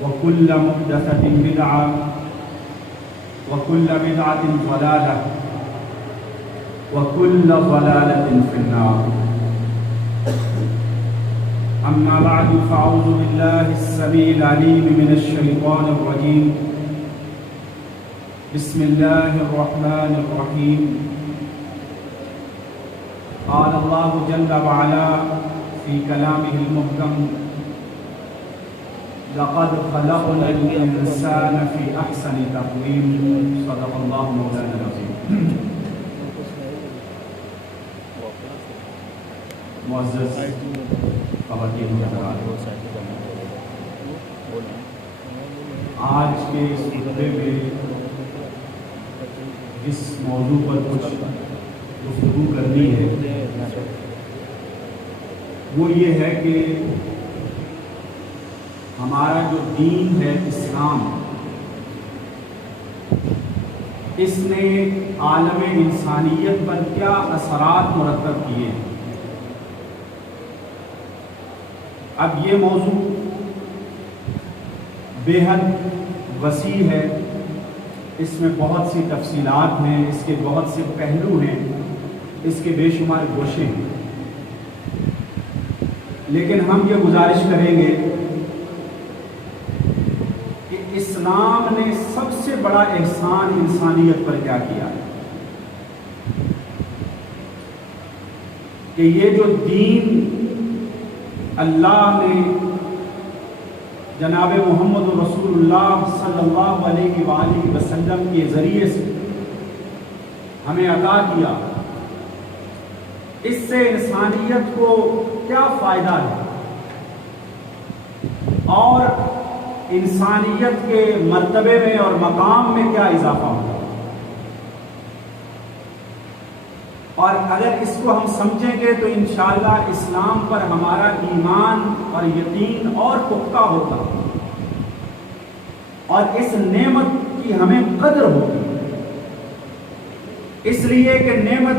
وكل محدثة بدعة وكل بدعة ضلالة وكل ضلالة في النار. أما بعد فأعوذ بالله السميع العليم من الشيطان الرجيم. بسم الله الرحمن الرحيم. قال الله جل وعلا في كلامه المحكم: لقد خلقنا الإنسان في أحسن تقويم. صدق الله مولانا العظيم. معزز خواتین و حضرات، آج کے اس خطبے میں اس موضوع پر کچھ گفتگو کرنی ہے. وہ یہ ہے کہ ہمارا جو دین ہے اسلام، اس نے عالم انسانیت پر کیا اثرات مرتب کیے ہیں. اب یہ موضوع بے حد وسیع ہے، اس میں بہت سی تفصیلات ہیں، اس کے بہت سے پہلو ہیں، اس کے بے شمار گوشے ہیں. لیکن ہم یہ گزارش کریں گے کہ اسلام نے سب سے بڑا احسان انسانیت پر کیا کیا ہے. کہ یہ جو دین اللہ نے جناب محمد رسول اللہ صلی اللہ علیہ وآلہ وسلم کے ذریعے سے ہمیں عطا کیا، اس سے انسانیت کو کیا فائدہ ہے اور انسانیت کے مرتبے میں اور مقام میں کیا اضافہ ہوگا. اور اگر اس کو ہم سمجھیں گے تو انشاءاللہ اسلام پر ہمارا ایمان اور یقین اور پختہ ہوگا اور اس نعمت کی ہمیں قدر ہوگی. اس لیے کہ نعمت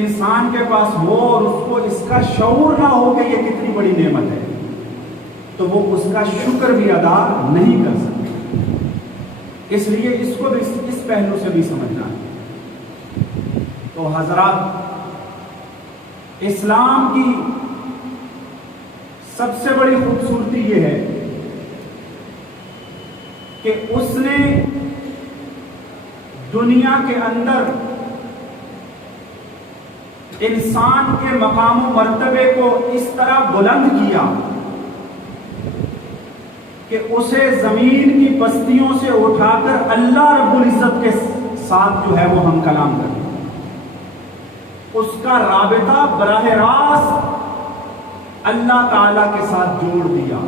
انسان کے پاس ہو اور اس کو اس کا شعور نہ ہو کہ یہ کتنی بڑی نعمت ہے تو وہ اس کا شکر بھی ادا نہیں کر سکتے. اس لیے اس کو بھی اس پہلو سے بھی سمجھنا ہے. تو حضرات، اسلام کی سب سے بڑی خوبصورتی یہ ہے کہ اس نے دنیا کے اندر انسان کے مقام و مرتبے کو اس طرح بلند کیا کہ اسے زمین کی پستیوں سے اٹھا کر اللہ رب العزت کے ساتھ جو ہے وہ ہم کلام کریں. اس کا رابطہ براہ راست اللہ تعالی کے ساتھ جوڑ دیا.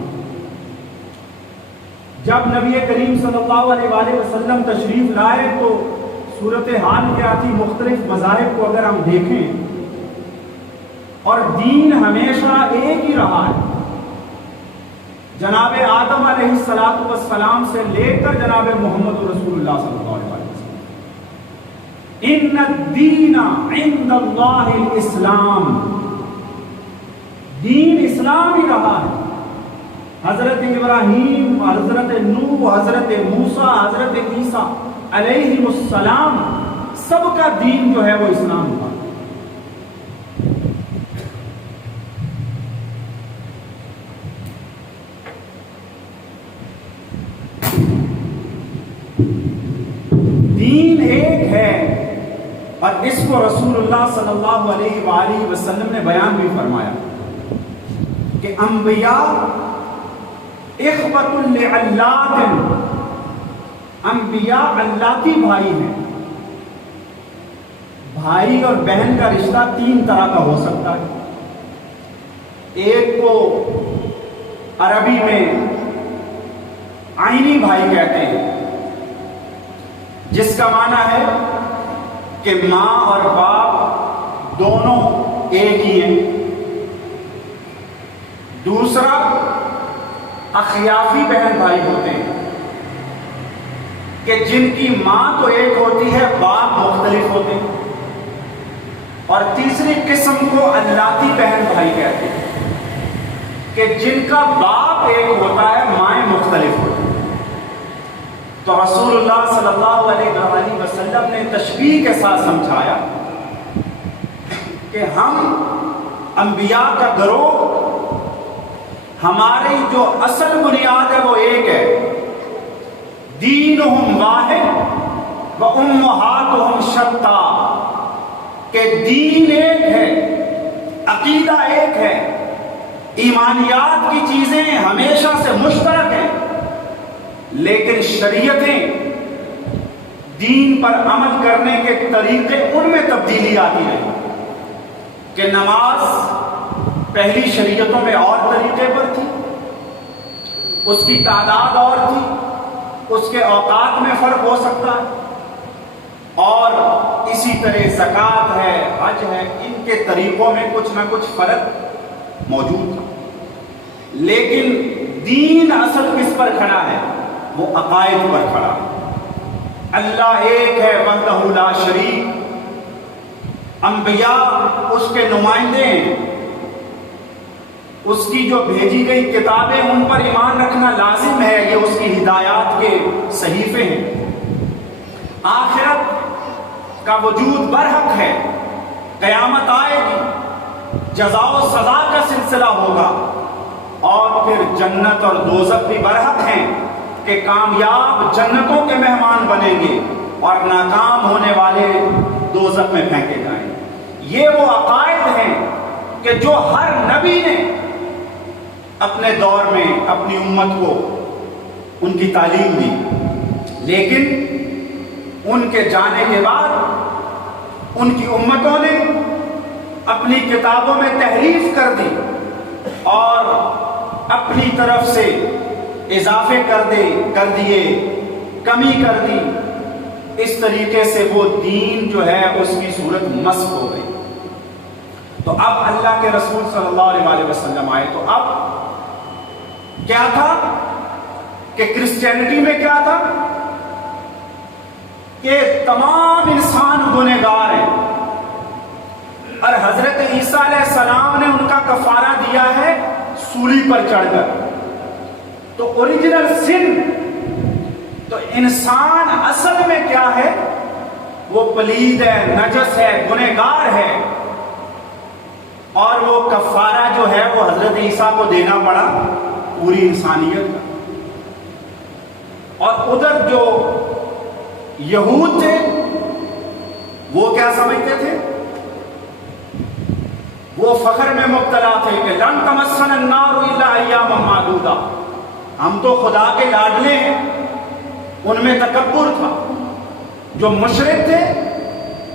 جب نبی کریم صلی اللہ علیہ وآلہ وسلم تشریف لائے تو صورتحال کیا تھی؟ مختلف مذاہب کو اگر ہم دیکھیں اور دین ہمیشہ ایک ہی رہا ہے. جناب آدم علیہ السلام سے لے کر جناب محمد رسول اللہ صلی اللہ علیہ وسلم، ان الدین عند اللہ الاسلام، دین اسلام ہی رہا ہے. حضرت ابراہیم، حضرت نوح، حضرت موسیٰ، حضرت عیسیٰ علیہ السلام، سب کا دین جو ہے وہ اسلام ہوا. دین ایک ہے اور اس کو رسول اللہ صلی اللہ علیہ وآلہ وسلم نے بیان بھی فرمایا کہ انبیاء اخوۃ لعلات، انبیاء علاتی بھائی ہیں. بھائی اور بہن کا رشتہ تین طرح کا ہو سکتا ہے. ایک کو عربی میں عینی بھائی کہتے ہیں، جس کا معنی ہے کہ ماں اور باپ دونوں ایک ہی ہیں. دوسرا اخیافی بہن بھائی ہوتے ہیں کہ جن کی ماں تو ایک ہوتی ہے، باپ مختلف ہوتے ہیں. اور تیسری قسم کو اللاتی بہن بھائی کہتے ہیں. کہ جن کا باپ ایک ہوتا ہے مائیں مختلف ہوتی ہیں. تو رسول اللہ صلی اللہ علیہ وسلم نے تشبیہ کے ساتھ سمجھایا کہ ہم انبیاء کا گروہ، ہماری جو اصل بنیاد ہے وہ ایک ہے، دینہم واحد و امہاتہم شتیٰ، کہ دین ایک ہے، عقیدہ ایک ہے، ایمانیات کی چیزیں ہمیشہ سے مشترک ہیں، لیکن شریعتیں، دین پر عمل کرنے کے طریقے، ان میں تبدیلی آتی رہی. کہ نماز پہلی شریعتوں میں اور طریقے پر تھی، اس کی تعداد اور تھی، اس کے اوقات میں فرق ہو سکتا ہے، اور اسی طرح زکوٰۃ ہے، حج ہے، ان کے طریقوں میں کچھ نہ کچھ فرق موجود تھا. لیکن دین اصل کس پر کھڑا ہے؟ وہ عقائد پر کھڑا ہے. اللہ ایک ہے، وحدہ لا شریک. انبیاء اس کے نمائندے ہیں، اس کی جو بھیجی گئی کتابیں ان پر ایمان رکھنا لازم ہے، یہ اس کی ہدایات کے صحیفے ہیں. آخرت کا وجود برحق ہے، قیامت آئے گی، جزا و سزا کا سلسلہ ہوگا، اور پھر جنت اور دوزخ بھی برحق ہیں کہ کامیاب جنتوں کے مہمان بنیں گے اور ناکام ہونے والے دوزخ میں پھینکے جائیں. یہ وہ عقائد ہیں کہ جو ہر نبی نے اپنے دور میں اپنی امت کو ان کی تعلیم دی، لیکن ان کے جانے کے بعد ان کی امتوں نے اپنی کتابوں میں تحریف کر دی اور اپنی طرف سے اضافے کر دیے، کمی کر دی. اس طریقے سے وہ دین جو ہے اس کی صورت مسخ ہو گئی. تو اب اللہ کے رسول صلی اللہ علیہ وسلم آئے. تو اب کیا تھا کہ کرسچینٹی میں کیا تھا کہ تمام انسان گنہگار ہیں، اور حضرت عیسیٰ علیہ السلام نے ان کا کفارہ دیا ہے سولی پر چڑھ کر. تو اوریجنل سن، تو انسان اصل میں کیا ہے؟ وہ پلید ہے، نجس ہے، گنہگار ہے، اور وہ کفارہ جو ہے وہ حضرت عیسیٰ کو دینا پڑا پوری انسانیت کا. اور ادھر جو یہود تھے وہ کیا سمجھتے تھے؟ وہ فخر میں مبتلا تھے کہ لن تمسنا النار الا ایاما معدودہ، ہم تو خدا کے لاڈلے ہیں. ان میں تکبر تھا. جو مشرک تھے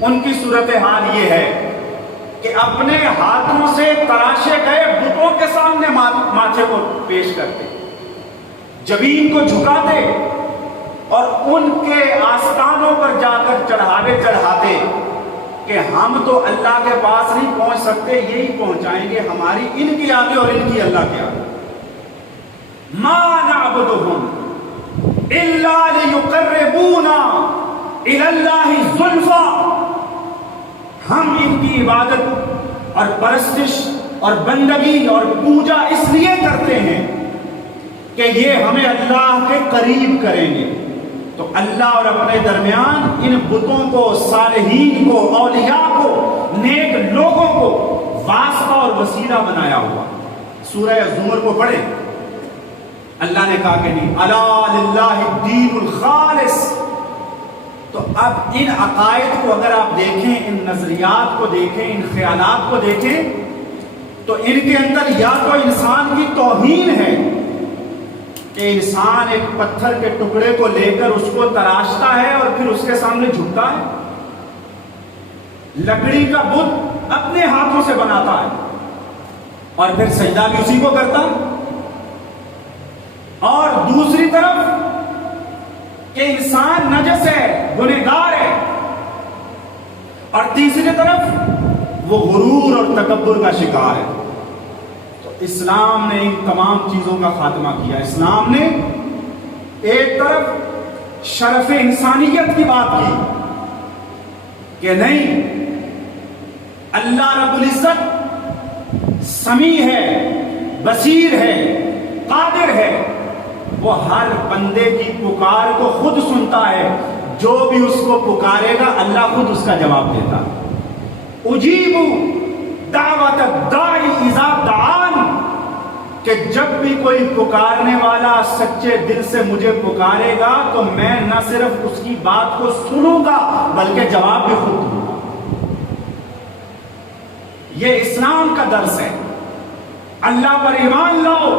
ان کی صورتحال یہ ہے کہ اپنے ہاتھوں سے تراشے گئے بتوں کے سامنے ماتھے کو پیش کرتے، جبین کو جھکاتے، اور ان کے آستانوں پر جا کر چڑھاوے چڑھاتے کہ ہم تو اللہ کے پاس نہیں پہنچ سکتے، یہی پہنچائیں گے، ہماری ان کی آگے اور ان کی اللہ کے آگے. ما نعبدهم الا لیقربونا الی اللہ زلفا، ہم ان کی عبادت اور پرستش اور بندگی اور پوجا اس لیے کرتے ہیں کہ یہ ہمیں اللہ کے قریب کریں گے. تو اللہ اور اپنے درمیان ان بتوں کو، صالحین کو، اولیاء کو، نیک لوگوں کو واسطہ اور وسیلہ بنایا ہوا. سورہ زمر کو پڑھیں، اللہ نے کہا کہ نہیں، الا للہ الدین الخالص. تو اب ان عقائد کو اگر آپ دیکھیں، ان نظریات کو دیکھیں، ان خیالات کو دیکھیں، تو ان کے اندر یا تو انسان کی توہین ہے کہ انسان ایک پتھر کے ٹکڑے کو لے کر اس کو تراشتا ہے اور پھر اس کے سامنے جھکتا ہے، لکڑی کا بت اپنے ہاتھوں سے بناتا ہے اور پھر سجدہ بھی اسی کو کرتا ہے. اور دوسری طرف کہ انسان نجس ہے، گنہگار ہے، اور تیسری طرف وہ غرور اور تکبر کا شکار ہے. تو اسلام نے ان تمام چیزوں کا خاتمہ کیا. اسلام نے ایک طرف شرف انسانیت کی بات کی کہ نہیں، اللہ رب العزت سمیع ہے، بصیر ہے، قادر ہے، وہ ہر بندے کی پکار کو خود سنتا ہے، جو بھی اس کو پکارے گا اللہ خود اس کا جواب دیتا ہے۔ اجیب دعوت الداعی اذا دعان، کہ جب بھی کوئی پکارنے والا سچے دل سے مجھے پکارے گا تو میں نہ صرف اس کی بات کو سنوں گا بلکہ جواب بھی خود دوں گا۔ یہ اسلام کا درس ہے، اللہ پر ایمان لاؤ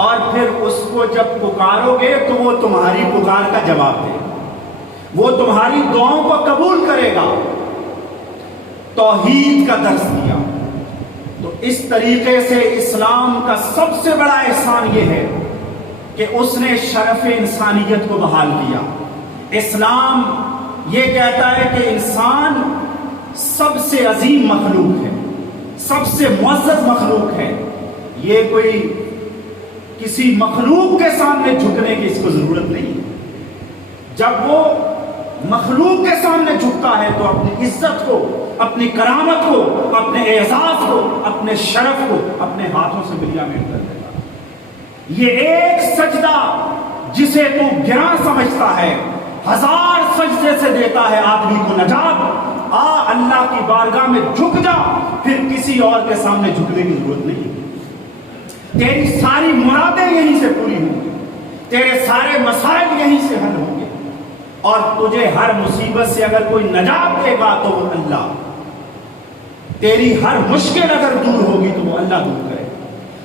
اور پھر اس کو جب پکارو گے تو وہ تمہاری پکار کا جواب دے، وہ تمہاری دعاؤں کو قبول کرے گا۔ توحید کا درس دیا۔ تو اس طریقے سے اسلام کا سب سے بڑا احسان یہ ہے کہ اس نے شرف انسانیت کو بحال کیا۔ اسلام یہ کہتا ہے کہ انسان سب سے عظیم مخلوق ہے، سب سے معزز مخلوق ہے، یہ کوئی کسی مخلوق کے سامنے جھکنے کی اس کو ضرورت نہیں ہے۔ جب وہ مخلوق کے سامنے جھکتا ہے تو اپنی عزت کو، اپنی کرامت کو، اپنے اعزاز کو، اپنے شرف کو اپنے ہاتھوں سے ملیا میٹ کر دیتا۔ یہ ایک سجدہ جسے تو گراں سمجھتا ہے، ہزار سجدے سے دیتا ہے آدمی کو نجات۔ آ اللہ کی بارگاہ میں جھک جا، پھر کسی اور کے سامنے جھکنے کی ضرورت نہیں۔ تیری ساری مرادیں یہیں سے پوری ہوں گی، تیرے سارے مسائل یہیں سے حل ہوں گے، اور تجھے ہر مصیبت سے اگر کوئی نجات دے گا تو وہ اللہ، تیری ہر مشکل اگر دور ہوگی تو وہ اللہ دور کرے،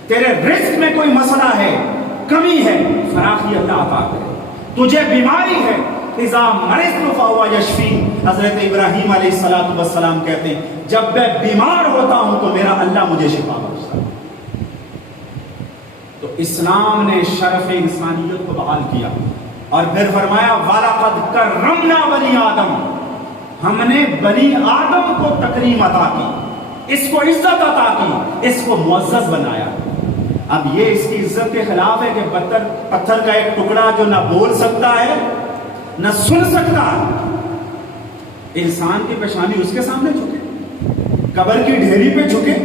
تیرے رزق میں کوئی مسئلہ ہے، کمی ہے، فراخی اللہ عطا کرے، تجھے بیماری ہے، اذا مرضت فہو یشفین، حضرت ابراہیم علیہ السلام کہتے ہیں جب میں بیمار ہوتا ہوں تو میرا اللہ مجھے شفا بخشتا ہے۔ تو اسلام نے شرف انسانیت کو بحال کیا اور پھر فرمایا وَلَقَدْ كَرَّمْنَا بَنِي آدم، ہم نے بنی آدم کو تکریم عطا کی، اس کو عزت عطا کی، اس کو معزز بنایا۔ اب یہ اس کی عزت کے خلاف ہے کہ پتھر کا ایک ٹکڑا جو نہ بول سکتا ہے نہ سن سکتا، انسان کی پیشانی اس کے سامنے جھکے، قبر کی ڈھیری پہ جھکے،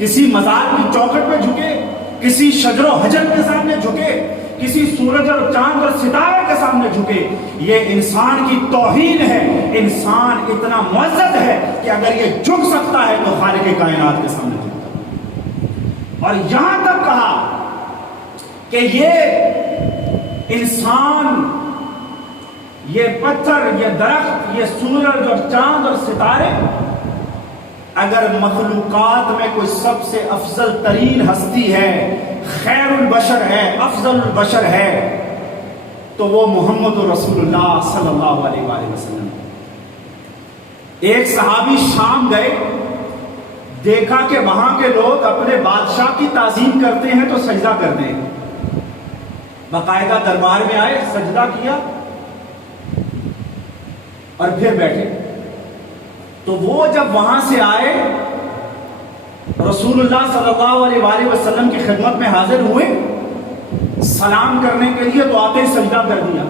کسی مزار کی چوکھٹ پہ جھکے، کسی شجر و حجر کے سامنے جھکے، کسی سورج اور چاند اور ستارے کے سامنے جھکے، یہ انسان کی توہین ہے۔ انسان اتنا معزز ہے کہ اگر یہ جھک سکتا ہے تو خالق کائنات کے سامنے جھکتا ہے۔ اور یہاں تک کہا کہ یہ انسان، یہ پتھر، یہ درخت، یہ سورج اور چاند اور ستارے، اگر مخلوقات میں کوئی سب سے افضل ترین ہستی ہے، خیر البشر ہے، افضل البشر ہے، تو وہ محمد رسول اللہ صلی اللہ علیہ وآلہ وسلم۔ ایک صحابی شام گئے، دیکھا کہ وہاں کے لوگ اپنے بادشاہ کی تعظیم کرتے ہیں تو سجدہ کرتے ہیں، باقاعدہ دربار میں آئے، سجدہ کیا اور پھر بیٹھے۔ تو وہ جب وہاں سے آئے رسول اللہ صلی اللہ علیہ وآلہ وسلم کی خدمت میں حاضر ہوئے سلام کرنے کے لیے، تو آتے ہی سجدہ کر دیا۔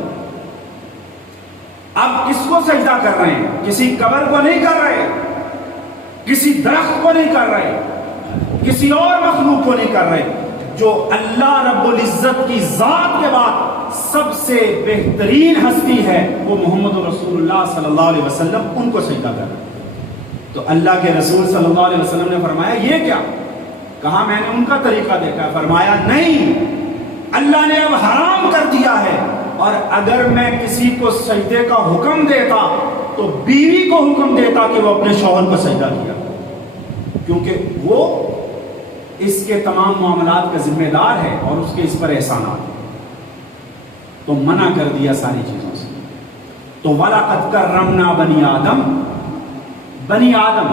اب کس کو سجدہ کر رہے ہیں؟ کسی قبر کو نہیں کر رہے، کسی درخت کو نہیں کر رہے، کسی اور مخلوق کو نہیں کر رہے، جو اللہ رب العزت کی ذات کے بعد سب سے بہترین ہستی ہے وہ محمد رسول اللہ صلی اللہ علیہ وسلم، ان کو سجدہ کر رہے۔ تو اللہ کے رسول صلی اللہ علیہ وسلم نے فرمایا یہ کیا؟ کہا میں نے ان کا طریقہ دیکھا۔ فرمایا نہیں، اللہ نے اب حرام کر دیا ہے، اور اگر میں کسی کو سجدے کا حکم دیتا تو بیوی کو حکم دیتا کہ وہ اپنے شوہر کو سجدہ کیا، کیونکہ وہ اس کے تمام معاملات کا ذمہ دار ہے اور اس کے اس پر احسانات ہیں، تو منع کر دیا ساری چیزوں سے۔ تو وَلَقَدْ كَرَّمْنَا بَنِي آدم، بنی آدم۔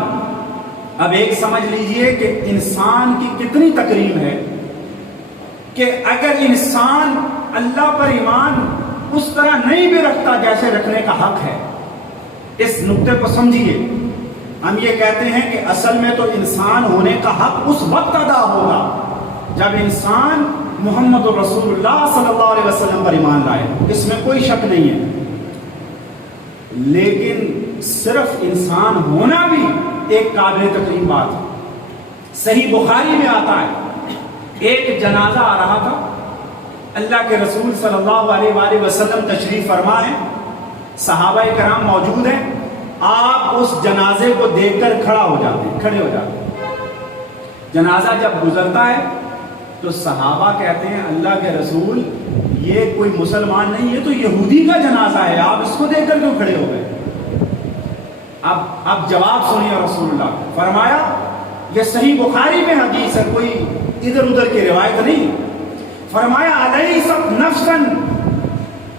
اب ایک سمجھ لیجئے کہ انسان کی کتنی تکریم ہے کہ اگر انسان اللہ پر ایمان اس طرح نہیں بھی رکھتا جیسے رکھنے کا حق ہے، اس نقطے کو سمجھیے۔ ہم یہ کہتے ہیں کہ اصل میں تو انسان ہونے کا حق اس وقت ادا ہوگا جب انسان محمد رسول اللہ صلی اللہ علیہ وسلم پر ایمان لائے، اس میں کوئی شک نہیں ہے۔ لیکن صرف انسان ہونا بھی ایک قابل تکریم بات ہے۔ صحیح بخاری میں آتا ہے ایک جنازہ آ رہا تھا، اللہ کے رسول صلی اللہ علیہ وآلہ وسلم تشریف فرما ہے، صحابہ کرام موجود ہیں، آپ اس جنازے کو دیکھ کر کھڑے ہو جاتے ہیں۔ جنازہ جب گزرتا ہے تو صحابہ کہتے ہیں اللہ کے رسول یہ کوئی مسلمان نہیں، یہ تو یہودی کا جنازہ ہے، آپ اس کو دیکھ کر کیوں کھڑے ہو گئے؟ اب جواب سنیے رسول اللہ، فرمایا یہ صحیح بخاری میں حدیث ہے، کوئی ادھر ادھر کی روایت نہیں۔ فرمایا الیست نفسا،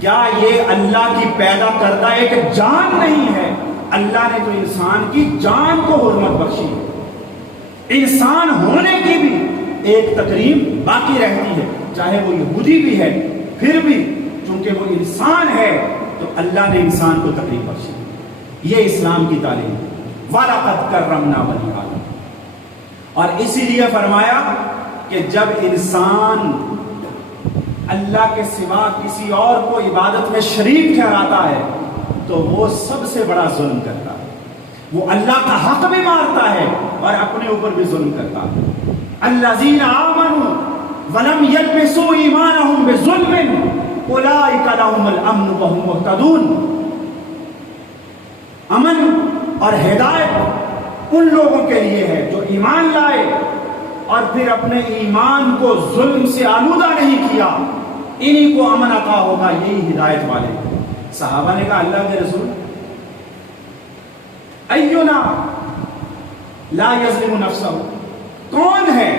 کیا یہ اللہ کی پیدا کردہ ایک جان نہیں ہے؟ اللہ نے تو انسان کی جان کو حرمت بخشی ہے، انسان ہونے کی بھی ایک تکریم باقی رہتی ہے، چاہے وہ یہودی بھی ہے، پھر بھی چونکہ وہ انسان ہے تو اللہ نے انسان کو تکریم بخشی۔ یہ اسلام کی تعلیم ہے، وَلَقَدْ كَرَّمْنَا بَنِي آدم۔ اور اسی لیے فرمایا کہ جب انسان اللہ کے سوا کسی اور کو عبادت میں شریک ٹھہراتا ہے تو وہ سب سے بڑا ظلم کرتا ہے، وہ اللہ کا حق بھی مارتا ہے اور اپنے اوپر بھی ظلم کرتا ہے۔ الذین آمنوا ولم یلبسوا ایمانہم بظلم اولئک لہم الامن وہم مہتدون۔ امن اور ہدایت ان لوگوں کے لیے ہے جو ایمان لائے اور پھر اپنے ایمان کو ظلم سے آلودہ نہیں کیا، انہی کو امن عطا ہوگا، یہی ہدایت والے۔ صحابہ نے کہا اللہ کے رسول اینا لا یظلم نفسہ، کون ہے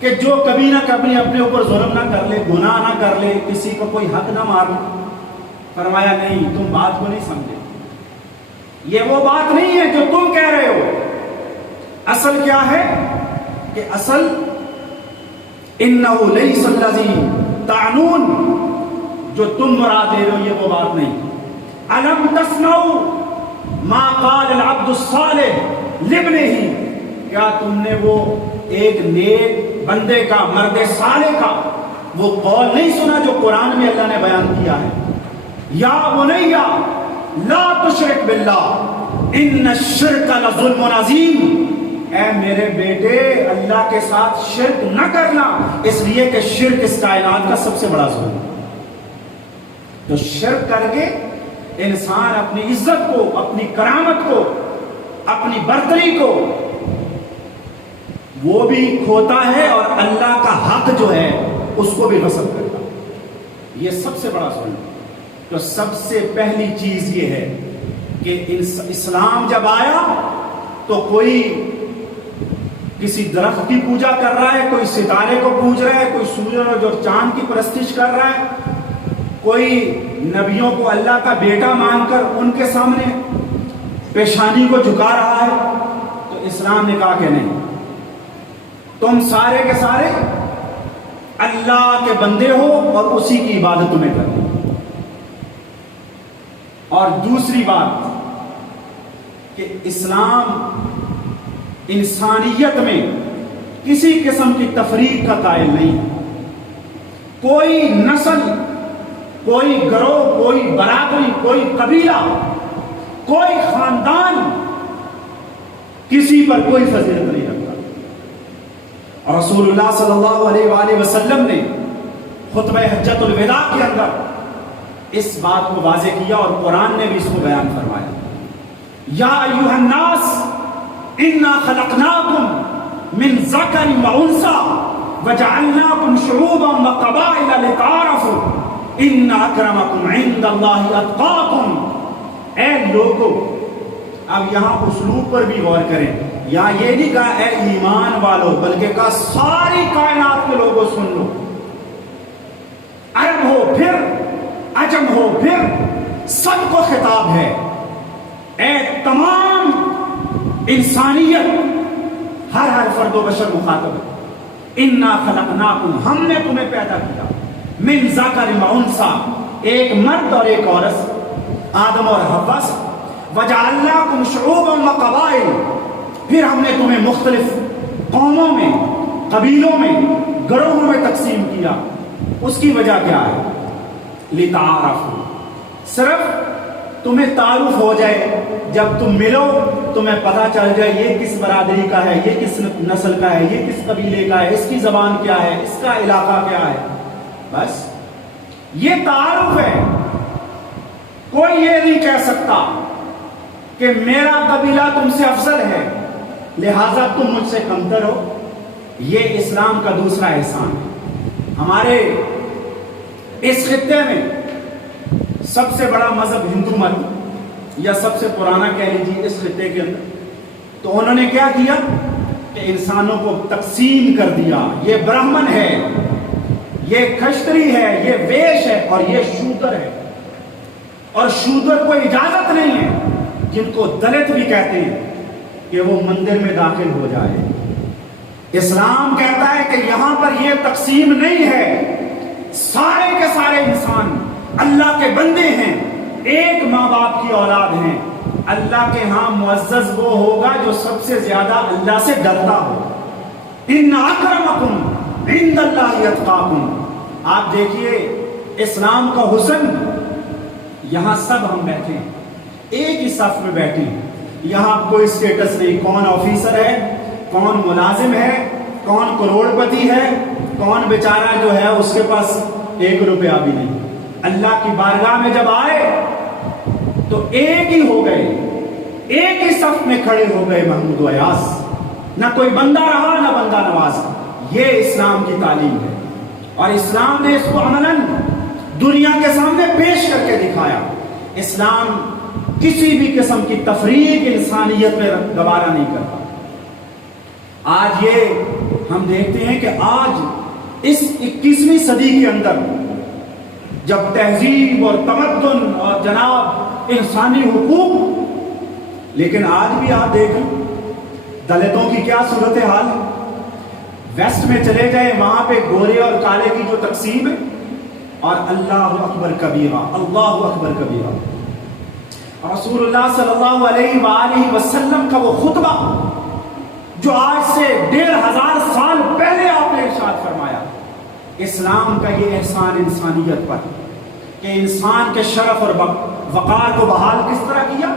کہ جو کبھی نہ کبھی اپنے اوپر ظلم نہ کر لے، گناہ نہ کر لے، کسی کو کوئی حق نہ مار لے؟ فرمایا نہیں، تم بات کو نہیں سمجھے، یہ وہ بات نہیں ہے جو تم کہہ رہے ہو۔ اصل کیا ہے کہ اصل انہ لیس الذی تعنون، جو تم مراد لے رہے ہو یہ وہ بات نہیں۔ الم تسمعوا ما قال العبد الصالح لابنہ، کیا تم نے وہ ایک نیک بندے کا، مرد صالح کا وہ قول نہیں سنا جو قرآن میں اللہ نے بیان کیا ہے؟ یا بنی لا تشرک باللہ ان الشرک لظلم عظیم، اے میرے بیٹے اللہ کے ساتھ شرک نہ کرنا، اس لیے کہ شرک اس کائنات کا سب سے بڑا ظلم ہے۔ تو شرک کر کے انسان اپنی عزت کو، اپنی کرامت کو، اپنی برتری کو وہ بھی کھوتا ہے اور اللہ کا حق جو ہے اس کو بھی غصب کرتا ہے، یہ سب سے بڑا ظلم ہے۔ تو سب سے پہلی چیز یہ ہے کہ اسلام جب آیا تو کوئی کسی درخت کی پوجا کر رہا ہے، کوئی ستارے کو پوج رہا ہے، کوئی سورج اور چاند کی پرستش کر رہا ہے، کوئی نبیوں کو اللہ کا بیٹا مان کر ان کے سامنے پیشانی کو جھکا رہا ہے۔ تو اسلام نے کہا کہ نہیں، تم سارے کے سارے اللہ کے بندے ہو اور اسی کی عبادت تمہیں کرنی۔ اور دوسری بات کہ اسلام انسانیت میں کسی قسم کی تفریق کا قائل نہیں، کوئی نسل، کوئی گروہ، کوئی برادری، کوئی قبیلہ، کوئی خاندان کسی پر کوئی فضیلت نہیں رکھتا۔ اور رسول اللہ صلی اللہ علیہ وآلہ وسلم نے خطبہ حجۃ الوداع کے اندر اس بات کو واضح کیا اور قرآن نے بھی اس کو بیان فرمایا۔ یا ایھا الناس انا خلقناکم من ذکر وانثی وجعلناکم شعوبا وقبائل لتعارفوا ان اکرمکم عند اللہ اتقاکم۔ اے لوگو، اب یہاں اسلوب پر بھی غور کریں، یہاں یہ نہیں کہا اے ایمان والو، بلکہ کہا ساری کائنات کے لوگوں سن لو، عرب ہو پھر عجم ہو پھر سب کو خطاب ہے، اے تمام انسانیت، ہر فرد و بشر مخاطب ہے۔ انا خلقناکم، ہم نے تمہیں پیدا کیا، من ذکر و انثی، ایک مرد اور ایک عورت، آدم اور حوا سے، وجعلناکم شعوبا وقبائل، پھر ہم نے تمہیں مختلف قوموں میں، قبیلوں میں، گروہوں میں تقسیم کیا۔ اس کی وجہ کیا ہے؟ لتعارفوا، صرف تمہیں تعارف ہو جائے، جب تم ملو تمہیں پتہ چل جائے یہ کس برادری کا ہے، یہ کس نسل کا ہے، یہ کس قبیلے کا ہے، اس کی زبان کیا ہے، اس کا علاقہ کیا ہے، بس یہ تعارف ہے۔ کوئی یہ نہیں کہہ سکتا کہ میرا قبیلہ تم سے افضل ہے لہذا تم مجھ سے کمتر ہو۔ یہ اسلام کا دوسرا احسان ہے۔ ہمارے اس خطے میں سب سے بڑا مذہب ہندو مت، یا سب سے پرانا کہہ لیجیے اس خطے کے اندر، تو انہوں نے کیا کیا کہ انسانوں کو تقسیم کر دیا، یہ برہمن ہے، یہ کھشتری ہے، یہ ویش ہے، اور یہ شودر ہے۔ اور شودر کو اجازت نہیں ہے، جن کو دلت بھی کہتے ہیں، کہ وہ مندر میں داخل ہو جائے۔ اسلام کہتا ہے کہ یہاں پر یہ تقسیم نہیں ہے، سارے کے سارے انسان اللہ کے بندے ہیں، ایک ماں باپ کی اولاد ہیں۔ اللہ کے ہاں معزز وہ ہوگا جو سب سے زیادہ اللہ سے ڈرتا ہو۔ ان اکرمکم عند اللہ اتقاکم۔ آپ دیکھیے اسلام کا حسن، یہاں سب ہم بیٹھے ہیں، ایک ہی صف میں بیٹھے ہیں، یہاں کوئی اسٹیٹس نہیں، کون آفیسر ہے، کون ملازم ہے، کون کروڑ پتی ہے، کون بیچارہ جو ہے اس کے پاس 1 روپیہ بھی نہیں۔ اللہ کی بارگاہ میں جب آئے تو ایک ہی ہو گئے، ایک ہی صف میں کھڑے ہو گئے محمود و ایاز، نہ کوئی بندہ رہا نہ بندہ نواز۔ یہ اسلام کی تعلیم ہے، اور اسلام نے اس کو عملاً دنیا کے سامنے پیش کر کے دکھایا۔ اسلام کسی بھی قسم کی تفریق انسانیت میں گوارا نہیں کرتا۔ آج یہ ہم دیکھتے ہیں کہ آج اس 21ویں صدی کے اندر جب تہذیب اور تمدن اور جناب انسانی حقوق، لیکن آج بھی آپ دیکھیں دلتوں کی کیا صورتحال ہے۔ ویسٹ میں چلے جائیں، وہاں پہ گورے اور کالے کی جو تقسیم ہے، اور اللہ اکبر کبیرہ، اللہ اکبر کبیرہ۔ رسول اللہ صلی اللہ علیہ وآلہ وسلم کا وہ خطبہ جو آج سے 1500 سال پہلے آپ نے ارشاد فرمایا، اسلام کا یہ احسان انسانیت پر کہ انسان کے شرف اور وقار کو بحال کس طرح کیا۔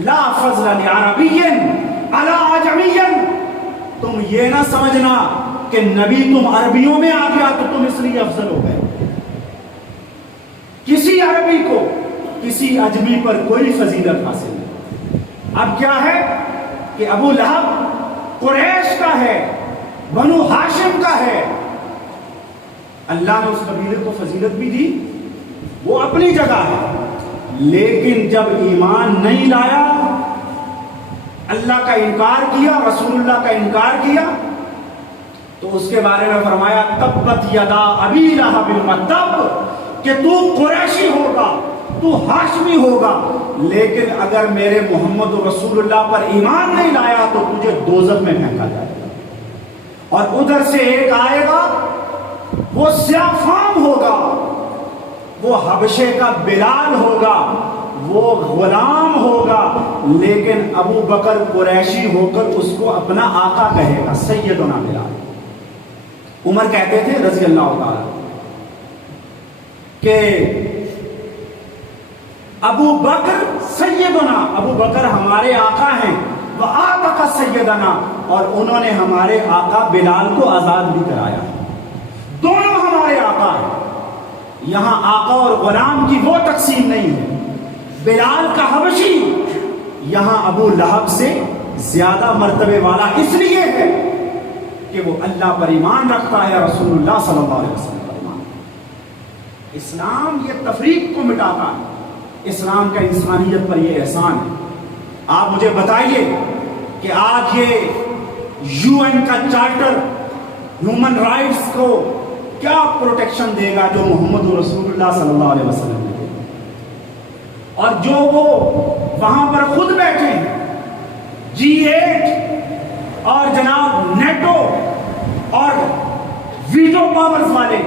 لا فضل لعربی علی عجمی۔ تم یہ نہ سمجھنا کہ نبی تم عربیوں میں آ گیا تو تم اس لیے افضل ہو گئے۔ کسی عربی کو کسی اجمی پر کوئی فضیلت حاصل نہیں۔ اب کیا ہے کہ ابو لہب قریش کا ہے، بنو ہاشم کا ہے، اللہ نے اس قبیلے کو فضیلت بھی دی، وہ اپنی جگہ ہے، لیکن جب ایمان نہیں لایا، اللہ کا انکار کیا، رسول اللہ کا انکار کیا، تو اس کے بارے میں فرمایا تبت یدا ابی لہب وتب، کہ تو قریشی ہوگا، تو ہاشمی ہوگا، لیکن اگر میرے محمد رسول اللہ پر ایمان نہیں لایا تو تجھے دوزخ میں پھینکا جائے گا۔ اور ادھر سے ایک آئے گا، وہ سیاہ فام ہوگا، وہ حبشے کا بلال ہوگا، وہ غلام ہوگا، لیکن ابو بکر قریشی ہو کر اس کو اپنا آقا کہے گا، سیدنا بلال۔ عمر کہتے تھے رضی اللہ تعالی کہ ابو بکر سیدنا، ابو بکر ہمارے آقا ہیں، وآتق سیدنا، اور انہوں نے ہمارے آقا بلال کو آزاد بھی کرایا، دونوں ہمارے آقا ہیں۔ یہاں آقا اور غلام کی وہ تقسیم نہیں ہے۔ بلال کا حبشی یہاں ابو لہب سے زیادہ مرتبے والا اس لیے ہے کہ وہ اللہ پر ایمان رکھتا ہے، رسول اللہ صلی اللہ علیہ وسلم پر ایمان۔ اسلام یہ تفریق کو مٹاتا ہے، اسلام کا انسانیت پر یہ احسان ہے۔ آپ مجھے بتائیے کہ آج یہ UN کا چارٹر ہیومن رائٹس کو کیا پروٹیکشن دے گا جو محمد رسول اللہ صلی اللہ علیہ وسلم نے دے گا، اور جو وہ وہاں پر خود بیٹھے ہیں، G8 اور جناب نیٹو اور ویٹو پاورز والے،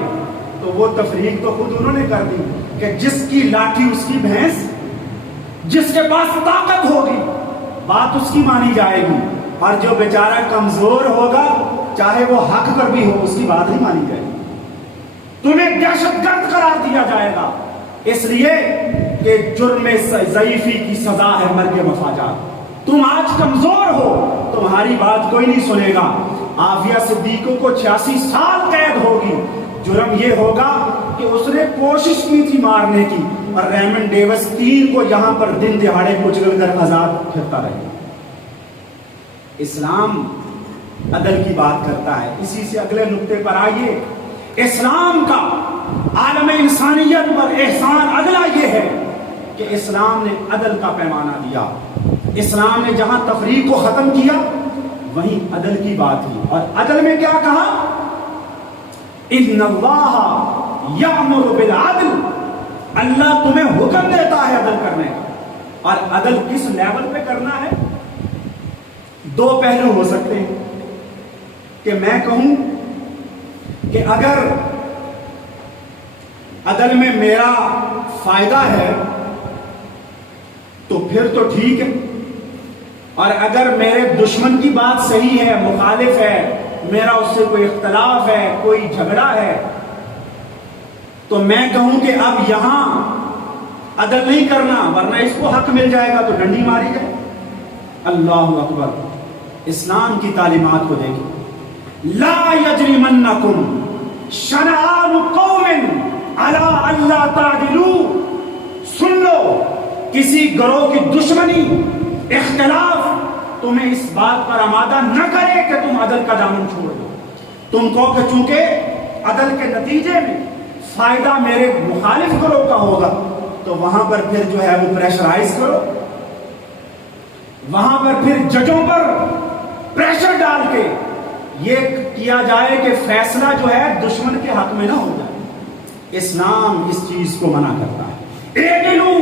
تو وہ تفریق تو خود انہوں نے کر دی کہ جس کی لاٹھی اس کی بھینس، جس کے پاس طاقت ہوگی بات اس کی مانی جائے گی، اور جو بیچارہ کمزور ہوگا چاہے وہ حق پر بھی ہو اس کی بات نہیں مانی جائے گی، تمہیں دہشت گرد قرار دیا جائے گا۔ اس لیے کہ جرم ضعیفی کی سزا ہے مرگ مفاجات. تم آج کمزور ہو, تمہاری بات کوئی نہیں سنے گا. عافیہ صدیقہ کو 86 سال قید ہوگی. جرم یہ ہوگا کہ اس نے کوشش کی تھی مارنے کی, اور ریمنڈ ڈیوس 3 کو یہاں پر دن دہاڑے کچل کر آزاد پھرتا رہے. اسلام عدل کی بات کرتا ہے. اسی سے اگلے نقطے پر آئیے. اسلام کا عالم انسانیت پر احسان اگلا یہ ہے کہ اسلام نے عدل کا پیمانہ دیا. اسلام نے جہاں تفریق کو ختم کیا وہیں عدل کی بات کی. اور عدل میں کیا کہا؟ ان اللہ یامر بالعدل, اللہ تمہیں حکم دیتا ہے عدل کرنے کا. اور عدل کس لیول پہ کرنا ہے؟ دو پہلو ہو سکتے ہیں کہ میں کہوں کہ اگر عدل میں میرا فائدہ ہے تو پھر تو ٹھیک ہے, اور اگر میرے دشمن کی بات صحیح ہے, مخالف ہے, میرا اس سے کوئی اختلاف ہے, کوئی جھگڑا ہے, تو میں کہوں کہ اب یہاں عدل نہیں کرنا ورنہ اس کو حق مل جائے گا تو ڈنڈی ماری جائے. اللہ اکبر. اسلام کی تعلیمات کو دیکھیں. لا یجرمنکم شنآن قوم علی الا تعدلوا. سن لو, کسی گروہ کی دشمنی, اختلاف تمہیں اس بات پر آمادہ نہ کرے کہ تم عدل کا دامن چھوڑ دو. تم کہو کہ چونکہ عدل کے نتیجے میں فائدہ میرے مخالف گروہ کا ہوگا تو وہاں پر پھر جو ہے وہ پریشرائز کرو, وہاں پر پھر ججوں پر پریشر ڈال کے یہ کیا جائے کہ فیصلہ جو ہے دشمن کے حق میں نہ ہو جائے. اسلام اس چیز کو منع کرتا ہے. اعدلوا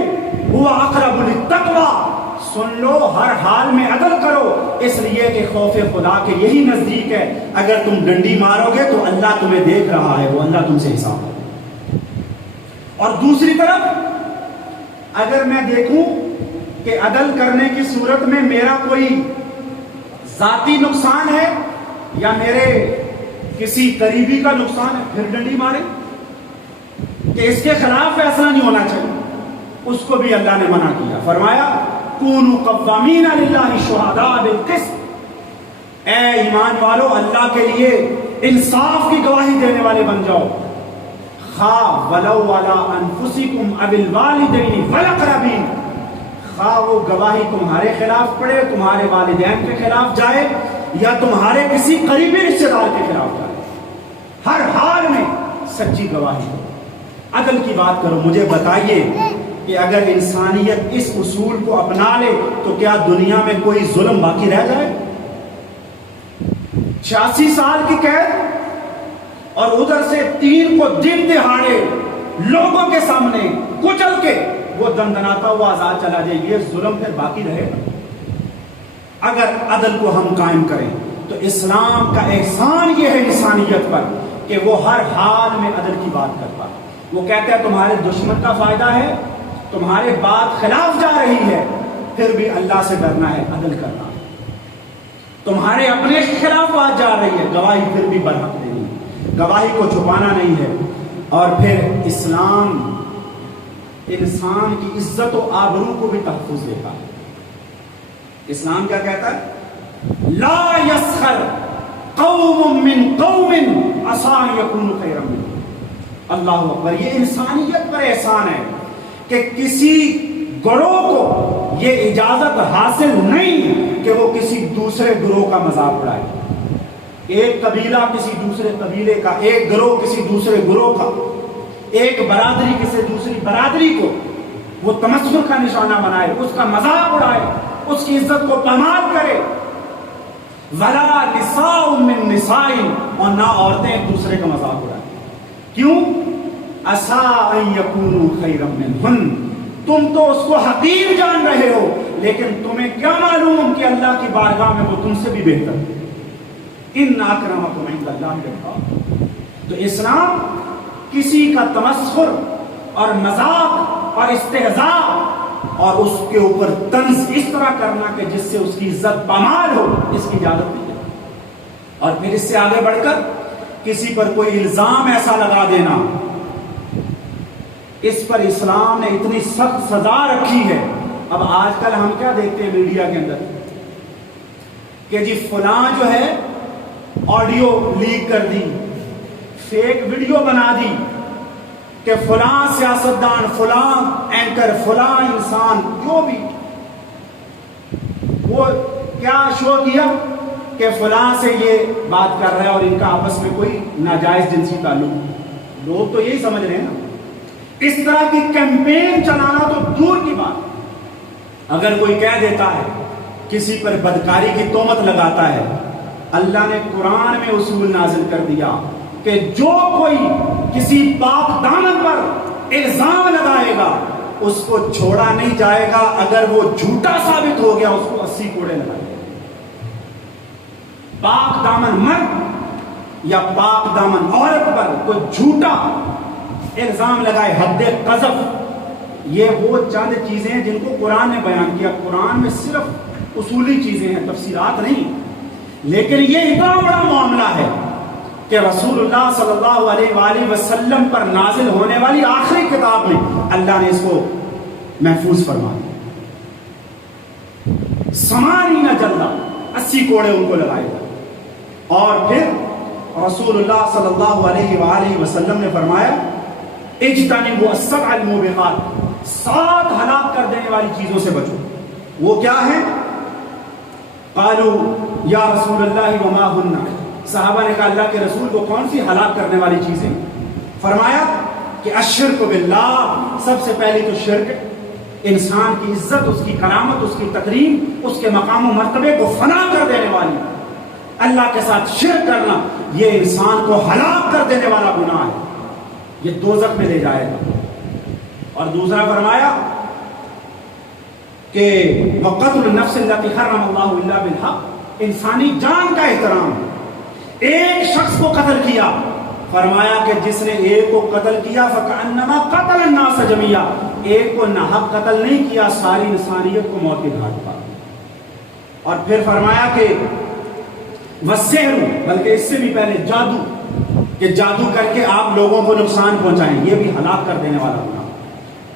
هو اقرب للتقوى. سن لو, ہر حال میں عدل کرو, اس لیے کہ خوف خدا کے یہی نزدیک ہے. اگر تم ڈنڈی مارو گے تو اللہ تمہیں دیکھ رہا ہے, وہ اللہ تم سے حساب کرے. اور دوسری طرف اگر میں دیکھوں کہ عدل کرنے کی صورت میں میرا کوئی ذاتی نقصان ہے یا میرے کسی قریبی کا نقصان ہے, پھر ڈنڈی مارے کہ اس کے خلاف فیصلہ نہیں ہونا چاہیے. اس کو بھی اللہ نے منع کیا. فرمایا کونوا قوامین للہ شہداء بالقسط. اے ایمان والو, اللہ کے لیے انصاف کی گواہی دینے والے بن جاؤ. خواہ ولو علی انفسکم او الوالدین والاقربین. خواہ وہ گواہی تمہارے خلاف پڑے, تمہارے والدین کے خلاف جائے یا تمہارے کسی قریبی رشتے دار کے خلاف جائے, ہر حال میں سچی گواہی دو. عدل کی بات کرو. مجھے بتائیے کہ اگر انسانیت اس اصول کو اپنا لے تو کیا دنیا میں کوئی ظلم باقی رہ جائے؟ 86 سال کی قید اور ادھر سے 3 کو دن دہاڑے لوگوں کے سامنے کچل کے وہ دندناتا ہوا آزاد چلا جائے. یہ ظلم پھر باقی رہے گا؟ اگر عدل کو ہم قائم کریں تو اسلام کا احسان یہ ہے انسانیت پر کہ وہ ہر حال میں عدل کی بات کرتا ہے. وہ کہتا ہے تمہارے دشمن کا فائدہ ہے, تمہارے بات خلاف جا رہی ہے, پھر بھی اللہ سے ڈرنا ہے, عدل کرنا. تمہارے اپنے خلاف بات جا رہی ہے, گواہی پھر بھی برحق دینی, گواہی کو چھپانا نہیں ہے. اور پھر اسلام انسان کی عزت و آبرو کو بھی تحفظ دیتا ہے. اسلام کیا کہتا ہے؟ لا یسخر قوم من قوم عسى ان يكونوا خيرا منهم. اللہ اکبر. یہ انسانیت پر احسان ہے کہ کسی گروہ کو یہ اجازت حاصل نہیں کہ وہ کسی دوسرے گروہ کا مذاق اڑائے. ایک قبیلہ کسی دوسرے قبیلے کا, ایک گروہ کسی دوسرے گروہ کا, ایک برادری کسی دوسری برادری کو وہ تمسخر کا نشانہ بنائے, اس کا مذاق اڑائے, اس کی عزت کو پامال کرے. ولا نساء من نساء. اور نہ عورتیں ایک دوسرے کا مذاق اڑائیں. کیوں؟ عسى ان يكونوا خيرا منهن. تم تو اس کو حقیر جان رہے ہو, لیکن تمہیں کیا معلوم کہ اللہ کی بارگاہ میں وہ تم سے بھی بہتر ہے. ان اکرمکم عند اللہ اتقاکم. تو اسلام کسی کا تمسخر اور مذاق اور استہزاء اور اس کے اوپر طنز اس طرح کرنا کہ جس سے اس کی عزت پامال ہو, اس کی اجازت نہیں ہے. اور پھر اس سے آگے بڑھ کر کسی پر کوئی الزام ایسا لگا دینا اس پر اسلام نے اتنی سخت سزا رکھی ہے. اب آج کل ہم کیا دیکھتے ہیں میڈیا کے اندر کہ جی فلاں جو ہے آڈیو لیک کر دی، فیک ویڈیو بنا دی کہ فلاں سیاستدان، فلاں اینکر، فلاں انسان جو بھی وہ کیا شو کیا کہ فلاں سے یہ بات کر رہا ہے اور ان کا آپس میں کوئی ناجائز جنسی تعلق. لوگ تو یہی سمجھ رہے ہیں نا. اس طرح کی کیمپین چلانا تو دور کی بات. اگر کوئی کہہ دیتا ہے، کسی پر بدکاری کی تہمت لگاتا ہے، اللہ نے قرآن میں اصول نازل کر دیا کہ جو کوئی کسی پاک دامن پر الزام لگائے گا اس کو چھوڑا نہیں جائے گا. اگر وہ جھوٹا ثابت ہو گیا اس کو 80 کوڑے لگائے گا. پاک دامن مرد یا پاک دامن عورت پر کوئی جھوٹا الزام لگائے، حد قذف، یہ وہ چند چیزیں ہیں جن کو قرآن نے بیان کیا. قرآن میں صرف اصولی چیزیں ہیں، تفسیرات نہیں. لیکن یہ اتنا بڑا معاملہ ہے کہ رسول اللہ صلی اللہ علیہ وآلہ وسلم پر نازل ہونے والی آخری کتاب میں اللہ نے اس کو محفوظ فرما دیا. 80 جلدہ 80 کوڑے ان کو لگائے گا. اور پھر رسول اللہ صلی اللہ علیہ وآلہ وسلم نے فرمایا اجتنبوا السبع الموبقات، 7 ہلاک کر دینے والی چیزوں سے بچو. وہ کیا ہے؟ قالوا یا رسول اللہ وما ہن، صحابہ نے کہا اللہ کے رسول کو کون سی ہلاک کرنے والی چیزیں؟ فرمایا کہ الشرک باللہ، سب سے پہلی تو شرک، انسان کی عزت، اس کی کرامت، اس کی تکریم، اس کے مقام و مرتبے کو فنا کر دینے والی. اللہ کے ساتھ شرک کرنا یہ انسان کو ہلاک کر دینے والا گناہ ہے، یہ دوزخ میں لے جائے گا. اور دوسرا فرمایا کہ وقتل النفس التي حرم اللہ الا بالحق، انسانی جان کا احترام. ایک شخص کو قتل کیا، فرمایا کہ جس نے ایک کو قتل کیا فکأنما قتل الناس جميعا، ایک کو ناحق قتل نہیں کیا، ساری انسانیت کو موت کے گھاٹ پر. اور پھر فرمایا کہ والسحر، بلکہ اس سے بھی پہلے جادو، کہ جادو کر کے آپ لوگوں کو نقصان پہنچائیں، یہ بھی ہلاک کر دینے والا گناہ.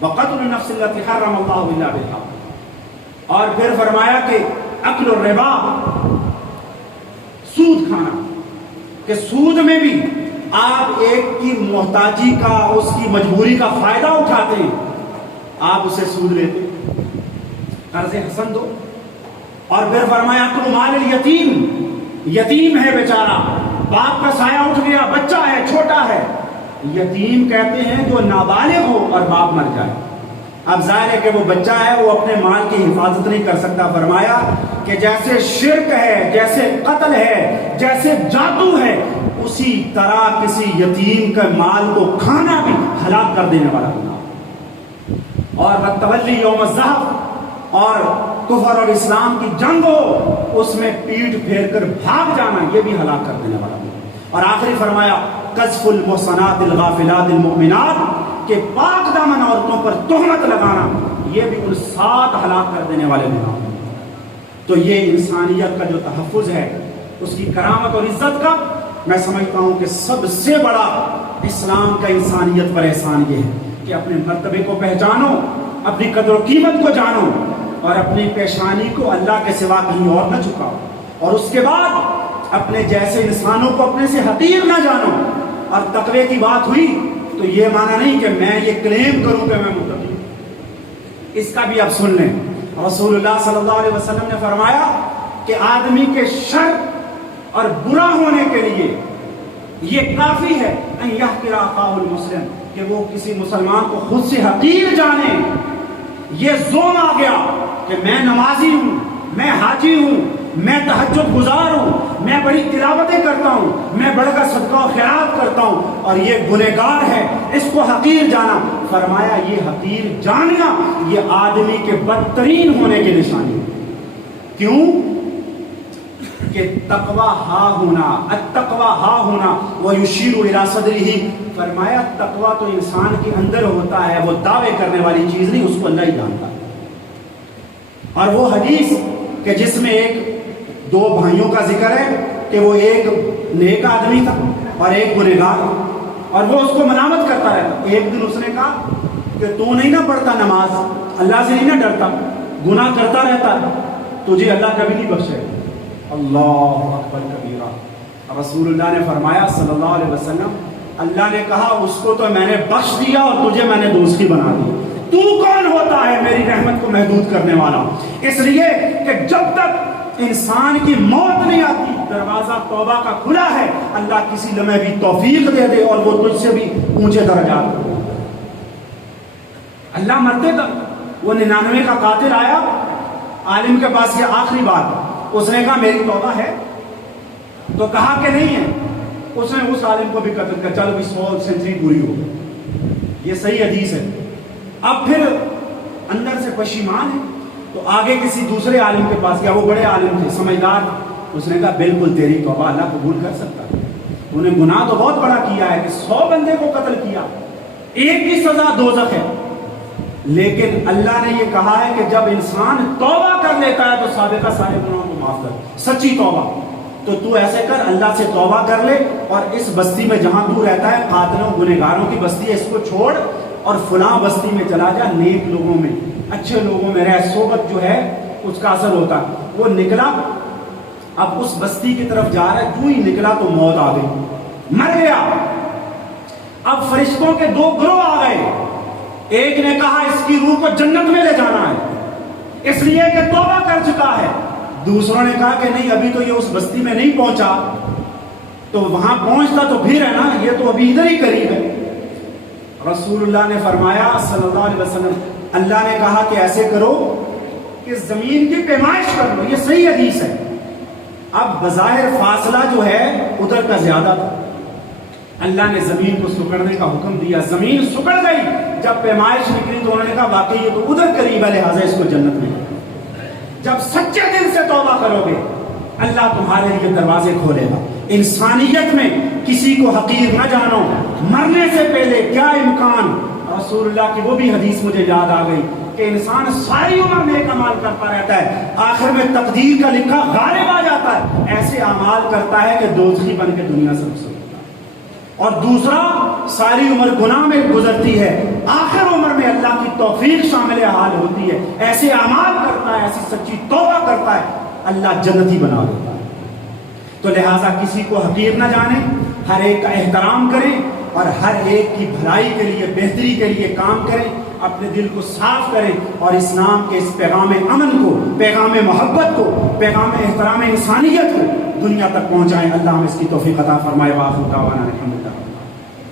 وقتل النفس التي حرم اللہ الا بالحق. اور پھر فرمایا کہ اکل الربا، سود کھانا، کہ سود میں بھی آپ ایک کی محتاجی کا، اس کی مجبوری کا فائدہ اٹھاتے ہیں، آپ اسے سود لیتے، قرض حسن دو. اور پھر فرمایا اکل مال الیتیم، یتیم ہے بیچارہ، باپ کا سایہ اٹھ گیا، بچہ ہے، چھوٹا ہے. یتیم کہتے ہیں جو نابالغ ہو اور باپ مر جائے. اب ظاہر ہے کہ وہ بچہ ہے، وہ اپنے مال کی حفاظت نہیں کر سکتا. فرمایا کہ جیسے شرک ہے، جیسے قتل ہے، جیسے جادو ہے، اسی طرح کسی یتیم کا مال کو کھانا بھی ہلاک کر دینے والا گناہ. اور والتولی یوم الزحف، اور کفر اور اسلام کی جنگ ہو، اس میں پیٹھ پھیر کر بھاگ جانا، یہ بھی ہلاک کر دینے والا گناہ. اور آخری فرمایا قذف المحصنات الغافلات المؤمنات، کہ پاک دامن عورتوں پر تہمت لگانا، یہ بھی ان 7 ہلاک کر دینے والے گناہ. تو یہ انسانیت کا جو تحفظ ہے، اس کی کرامت اور عزت کا، میں سمجھتا ہوں کہ سب سے بڑا اسلام کا انسانیت پر احسان یہ ہے کہ اپنے مرتبے کو پہچانو، اپنی قدر و قیمت کو جانو، اور اپنی پیشانی کو اللہ کے سوا کہیں اور نہ جھکاؤ. اور اس کے بعد اپنے جیسے انسانوں کو اپنے سے حقیر نہ جانو. اور تقوی کی بات ہوئی تو یہ معنی نہیں کہ میں یہ کلیم کروں کہ میں متقی ہوں. اس کا بھی آپ سن لیں. رسول اللہ صلی اللہ علیہ وسلم نے فرمایا کہ آدمی کے شر اور برا ہونے کے لیے یہ کافی ہے ان یحقر اخاہ المسلم، کہ وہ کسی مسلمان کو خود سے حقیر جانے. یہ زوم آ گیا کہ میں نمازی ہوں، میں حاجی ہوں، میں تہجد گزار ہوں، میں بڑی تلاوتیں کرتا ہوں، میں بڑھ کر صدقہ و خیرات کرتا ہوں، اور یہ گنہگار ہے، اس کو حقیر جانا. فرمایا یہ حقیر جاننا یہ آدمی کے بدترین ہونے کی نشانی ہے. کیوں؟ کہ تقوی ہا ہونا، التقوی ہا ہونا ویشیر الی صدرہ. فرمایا تقوی تو انسان کے اندر ہوتا ہے، وہ دعوے کرنے والی چیز نہیں، اس کو اللہ ہی جانتا. اور وہ حدیث کہ جس میں ایک 2 بھائیوں کا ذکر ہے کہ وہ ایک نیک آدمی تھا اور ایک گنہگار، اور وہ اس کو ملامت کرتا رہتا. ایک دن اس نے کہا کہ تو نہیں نہ پڑھتا نماز، اللہ سے نہیں نہ ڈرتا، گناہ کرتا رہتا ہے، تجھے اللہ کبھی نہیں بخشے گا۔ اللہ اکبر کبیرہ۔ رسول اللہ نے فرمایا صلی اللہ علیہ وسلم، اللہ نے کہا اس کو تو میں نے بخش دیا اور تجھے میں نے دوسری بنا دی، تو کون ہوتا ہے میری رحمت کو محدود کرنے والا؟ اس لیے کہ جب تک انسان کی موت نہیں آتی، دروازہ توبہ کا کھلا ہے، اللہ کسی لمحے بھی توفیق دے دے اور وہ تجھ سے بھی اونچے درجات ہو۔ اللہ مرتے تک وہ 99 کا قاتل آیا عالم کے پاس، یہ آخری بات، اس نے کہا میری توبہ ہے؟ تو کہا کہ نہیں ہے، اس نے اس عالم کو بھی قتل کر، چلو بھی 100 سینچری پوری ہو گئی۔ یہ صحیح حدیث ہے۔ اب پھر اندر سے پشیمان ہے تو آگے کسی دوسرے عالم کے پاس گیا، وہ بڑے عالم تھے، سمجھدار، اس نے کہا بالکل تیری توبہ اللہ قبول کر سکتا ہے، تو نے گناہ تو بہت بڑا کیا ہے کہ 100 بندے کو قتل کیا، ایک کی سزا دوزخ ہے، لیکن اللہ نے یہ کہا ہے کہ جب انسان توبہ کر لیتا ہے تو سابقہ سارے گناہوں کو معاف کر، سچی توبہ۔ تو ایسے کر، اللہ سے توبہ کر لے اور اس بستی میں جہاں تو رہتا ہے، قاتلوں گنہگاروں کی بستی ہے، اس کو چھوڑ اور فلاں بستی میں چلا جا، نیک لوگوں میں، اچھے لوگوں میں رہ، صحبت جو ہے اس کا اثر ہوتا۔ وہ نکلا، اب اس بستی کی طرف جا رہا ہے، جو ہی نکلا تو موت آ گئی، مر گیا۔ اب فرشتوں کے 2 گروہ آ گئے، ایک نے کہا اس کی روح کو جنت میں لے جانا ہے اس لیے کہ توبہ کر چکا ہے، دوسروں نے کہا کہ نہیں، ابھی تو یہ اس بستی میں نہیں پہنچا، تو وہاں پہنچتا تو پھر ہے نا، یہ تو ابھی ادھر ہی قریب ہے۔ رسول اللہ نے فرمایا صلی اللہ علیہ وسلم، اللہ نے کہا کہ ایسے کرو کہ زمین کی پیمائش کر لو، یہ صحیح حدیث ہے۔ اب بظاہر فاصلہ جو ہے ادھر کا زیادہ تھا، اللہ نے زمین کو سکڑنے کا حکم دیا، زمین سکڑ گئی، جب پیمائش نکلی تو انہوں نے کہا واقعی یہ تو ادھر قریب ہے، لہٰذا اس کو جنت میں۔ جب سچے دل سے توبہ کرو گے اللہ تمہارے لیے دروازے کھولے گا۔ انسانیت میں کسی کو حقیر نہ جانو، مرنے سے پہلے کیا امکان، رسول اللہ کی وہ بھی حدیث مجھے یاد آ گئی کہ انسان ساری عمر نیک اعمال کرتا رہتا ہے، آخر میں تقدیر کا لکھا غالب آ جاتا ہے، ایسے اعمال کرتا ہے کہ دوزخی بن کے دنیا سے رخصت ہوتا ہے، اور دوسرا ساری عمر گناہ میں گزرتی ہے، آخر عمر میں اللہ کی توفیق شامل حال ہوتی ہے، ایسے اعمال کرتا ہے، ایسی سچی توبہ کرتا ہے، اللہ جنتی بنا دیتا ہے۔ تو لہٰذا کسی کو حقیر نہ جانے، ہر ایک کا احترام کریں اور ہر ایک کی بھلائی کے لیے، بہتری کے لیے کام کریں، اپنے دل کو صاف کریں اور اسلام کے اس پیغام امن کو، پیغام محبت کو، پیغام احترام انسانیت کو دنیا تک پہنچائیں۔ اللہ ہمیں اس کی توفیق عطا فرمائے۔ وآخر دعوانا الحمدللہ۔